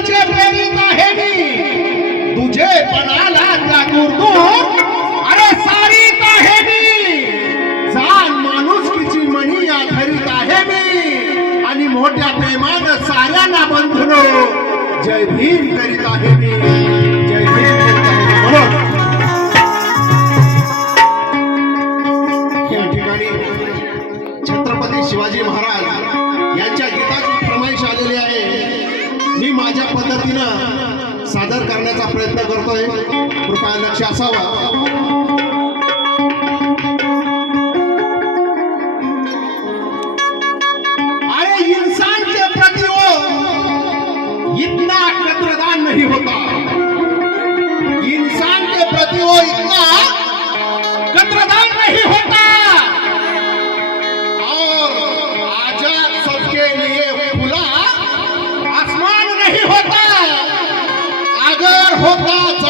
तुझे प्रेरित आहे मी. तुझे पणाला जागूर तू अरे सारीत आहे मी. जाण माणुसकीची मणी आधारित आहे मी. आणि मोठ्या प्रेमानं साऱ्यांना बंधनो जय भीम करीत आहे मी. जय भीम करीत आहे मी. म्हणून या ठिकाणी छत्रपती शिवाजी महाराज यांच्या गीताची पद्धतीनं सादर करण्याचा प्रयत्न करतोय. कृपया लक्ष असावा. अरे इंसान प्रति इतना कद्रदान नहीं होता. इंसान के प्रति वो इतना कत्रदान नहीं होता.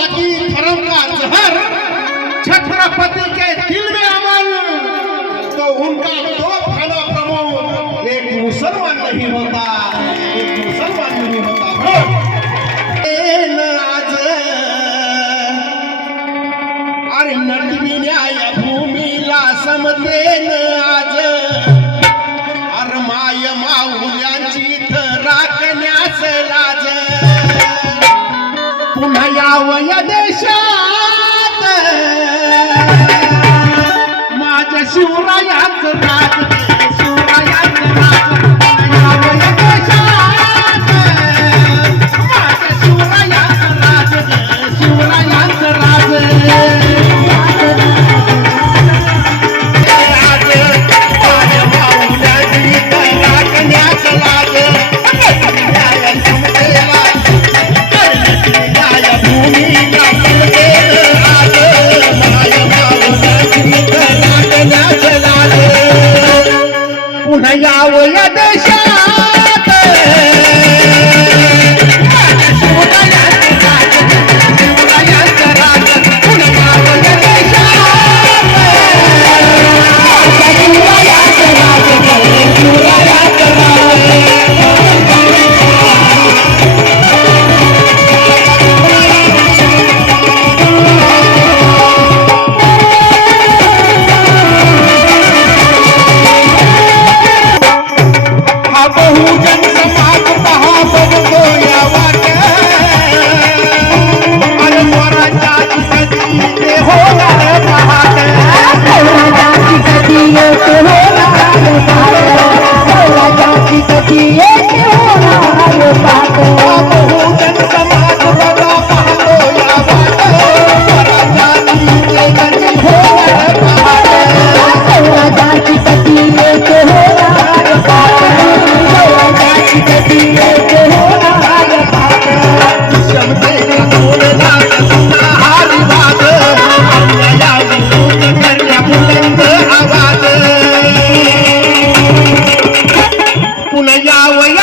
बाकी धर्म का जहर। छत्रपति के दिल में अमल तो उनका दो खाना प्रमोद। एक मुसलमान नहीं होता। एक मुसलमान नहीं होता। एन आज। अरे नटविल्या या भूमीला समतेन आज। ವಯದ Mama, mama. ya wa ya